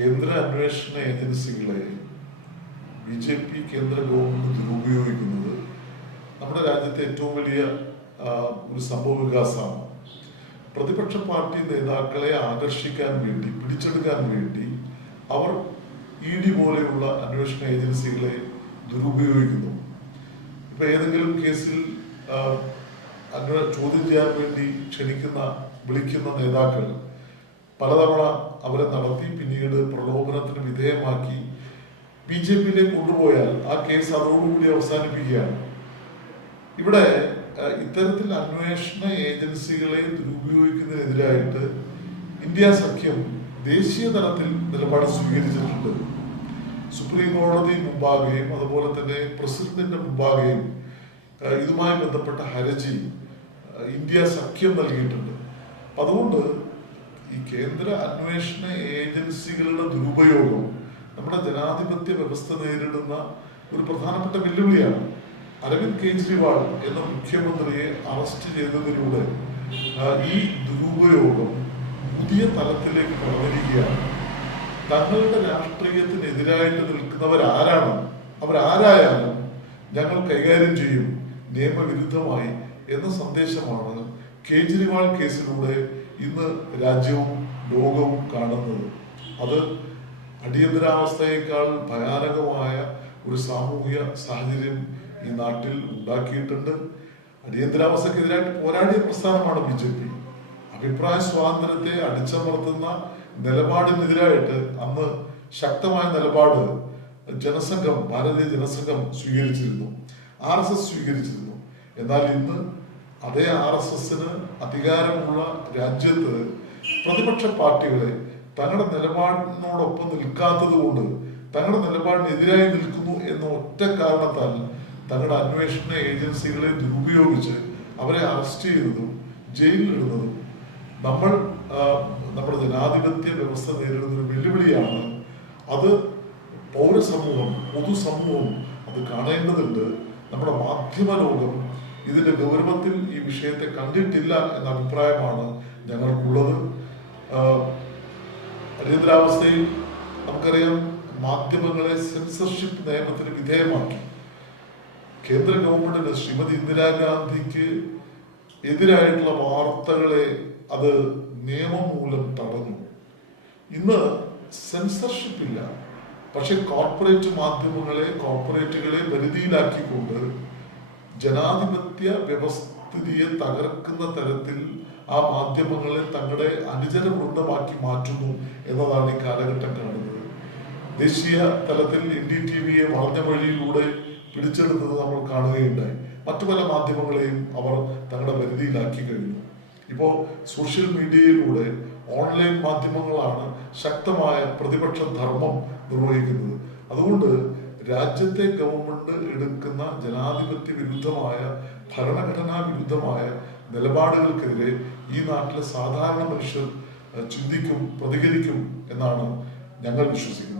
കേന്ദ്ര അന്വേഷണ ഏജൻസികളെ ബി ജെ പി കേന്ദ്ര ഗവൺമെന്റ് ദുരുപയോഗിക്കുന്നത് നമ്മുടെ രാജ്യത്തെ ഏറ്റവും വലിയ ഒരു സംഭവ വികാസമാണ്. പ്രതിപക്ഷ പാർട്ടി നേതാക്കളെ ആകർഷിക്കാൻ വേണ്ടി പിടിച്ചെടുക്കാൻ വേണ്ടി അവർ ഇ ഡി പോലെയുള്ള അന്വേഷണ ഏജൻസികളെ ദുരുപയോഗിക്കുന്നു. ഇപ്പൊ ഏതെങ്കിലും കേസിൽ ചോദ്യം ചെയ്യാൻ വേണ്ടി ക്ഷണിക്കുന്ന വിളിക്കുന്ന നേതാക്കൾ പലതവണ അവരെ നടത്തി പിന്നീട് പ്രലോഭനത്തിന് വിധേയമാക്കി ബി ജെ പിയിലേക്ക് കൊണ്ടുപോയാൽ ആ കേസ് അതോടുകൂടി അവസാനിപ്പിക്കുകയാണ്. ഇവിടെ ഇത്തരത്തിൽ അന്വേഷണ ഏജൻസികളെ ദുരുപയോഗിക്കുന്നതിനെതിരായിട്ട് ഇന്ത്യ സഖ്യം ദേശീയ തലത്തിൽ നിലപാട് സ്വീകരിച്ചിട്ടുണ്ട്. സുപ്രീം കോടതി മുമ്പാകെയും അതുപോലെ തന്നെ പ്രസിഡന്റിന്റെ മുമ്പാകെയും ഇതുമായി ബന്ധപ്പെട്ട ഹരജി ഇന്ത്യ സഖ്യം നൽകിയിട്ടുണ്ട്. അതുകൊണ്ട് ഈ കേന്ദ്ര അന്വേഷണ ഏജൻസികളുടെ ദുരുപയോഗം നമ്മുടെ ജനാധിപത്യ വ്യവസ്ഥ നേരിടുന്ന ഒരു പ്രധാനപ്പെട്ട വെല്ലുവിളിയാണ്. അരവിന്ദ് കെജ്രിവാൾ എന്ന മുഖ്യമന്ത്രിയെ അറസ്റ്റ് ചെയ്തതിലൂടെ ഈ ദുരുപയോഗം പുതിയ തലത്തിലേക്ക് കടന്നിരിക്കുകയാണ് തങ്ങളുടെ രാഷ്ട്രീയത്തിനെതിരായിട്ട് നിൽക്കുന്നവരാരാണ്? അവരാരായാലും ഞങ്ങൾ കൈകാര്യം ചെയ്യും നിയമവിരുദ്ധമായി എന്ന സന്ദേശമാണ് കേജ്രിവാൾ കേസിലൂടെ ഇന്ന് രാജ്യവും ലോകവും കാണുന്നത്. അത് അടിയന്തരാവസ്ഥയേക്കാൾ ഭയാനകമായ ഒരു സാമൂഹിക സാഹചര്യം ഈ നാട്ടിൽ ഉണ്ടാക്കിയിട്ടുണ്ട്. അടിയന്തരാവസ്ഥക്കെതിരായിട്ട് പോരാടിയ പ്രസ്ഥാനമാണ് ബി ജെ പി. അഭിപ്രായ സ്വാതന്ത്ര്യത്തെ അടിച്ചമർത്തുന്ന നിലപാടിനെതിരായിട്ട് അന്ന് ശക്തമായ നിലപാട് ജനസംഘം ഭാരതീയ ജനസംഘം സ്വീകരിച്ചിരുന്നു. ആർ എസ് എസ് സ്വീകരിച്ചിരുന്നു. എന്നാൽ ഇന്ന് അതേ ആർ എസ് എസിന് അധികാരമുള്ള രാജ്യത്ത് പ്രതിപക്ഷ പാർട്ടികളെ തങ്ങളുടെ നിലപാടിനോടൊപ്പം നിൽക്കാത്തത് കൊണ്ട് തങ്ങളുടെ നിലപാടിനെതിരായി നിൽക്കുന്നു എന്ന ഒറ്റ കാരണത്താൽ തങ്ങളുടെ അന്വേഷണ ഏജൻസികളെ ദുരുപയോഗിച്ച് അവരെ അറസ്റ്റ് ചെയ്തതും ജയിലിലിടുന്നതും നമ്മൾ നമ്മുടെ ജനാധിപത്യ വ്യവസ്ഥ നേരിടുന്ന ഒരു വെല്ലുവിളിയാണ്. അത് പൗരസമൂഹം പൊതുസമൂഹം അത് കാണേണ്ടതുണ്ട്. നമ്മുടെ മാധ്യമ ലോകം ഇതിന്റെ ഗൗരവത്തിൽ ഈ വിഷയത്തെ കണ്ടിട്ടില്ല എന്ന അഭിപ്രായമാണ് ഞങ്ങൾക്കുള്ളത്. അടിയന്തരാവസ്ഥയിൽ നമുക്കറിയാം മാധ്യമങ്ങളെ സെൻസർഷിപ്പ് നിയമത്തിന് വിധേയമാക്കി. കേന്ദ്ര ഗവൺമെന്റിന് ശ്രീമതി ഇന്ദിരാഗാന്ധിക്ക് എതിരായിട്ടുള്ള വാർത്തകളെ അത് നിയമം മൂലം തടഞ്ഞു. ഇന്ന് സെൻസർഷിപ്പ് ഇല്ല. പക്ഷെ കോർപ്പറേറ്റ് മാധ്യമങ്ങളെ കോർപ്പറേറ്റുകളെ പരിധിയിലാക്കിക്കൊണ്ട് ജനാധിപത്യ വ്യവസ്ഥിതിയെ തകർക്കുന്ന തരത്തിൽ ആ മാധ്യമങ്ങളെ തങ്ങളുടെ അനുചര വൃന്ദമാക്കി മാറ്റുന്നു എന്നതാണ് ഈ കാലഘട്ടം കാണുന്നത്. ദേശീയ തലത്തിൽ എൻ ഡി ടി വിയെ വളഞ്ഞ വഴിയിലൂടെ പിടിച്ചെടുത്തത് നമ്മൾ കാണുകയുണ്ടായി. മറ്റു പല മാധ്യമങ്ങളെയും അവർ തങ്ങളുടെ പരിധിയിലാക്കി കഴിഞ്ഞു. ഇപ്പോൾ സോഷ്യൽ മീഡിയയിലൂടെ ഓൺലൈൻ മാധ്യമങ്ങളാണ് ശക്തമായ പ്രതിപക്ഷ ധർമ്മം നിർവഹിക്കുന്നത്. അതുകൊണ്ട് രാജ്യത്തെ ഗവൺമെന്റ് എടുക്കുന്ന ജനാധിപത്യ വിരുദ്ധമായ ഭരണഘടനാ വിരുദ്ധമായ നിലപാടുകൾക്കെതിരെ ഈ നാട്ടിലെ സാധാരണ മനുഷ്യർ ചിന്തിക്കും പ്രതികരിക്കും എന്നാണ് ഞങ്ങൾ വിശ്വസിക്കുന്നത്.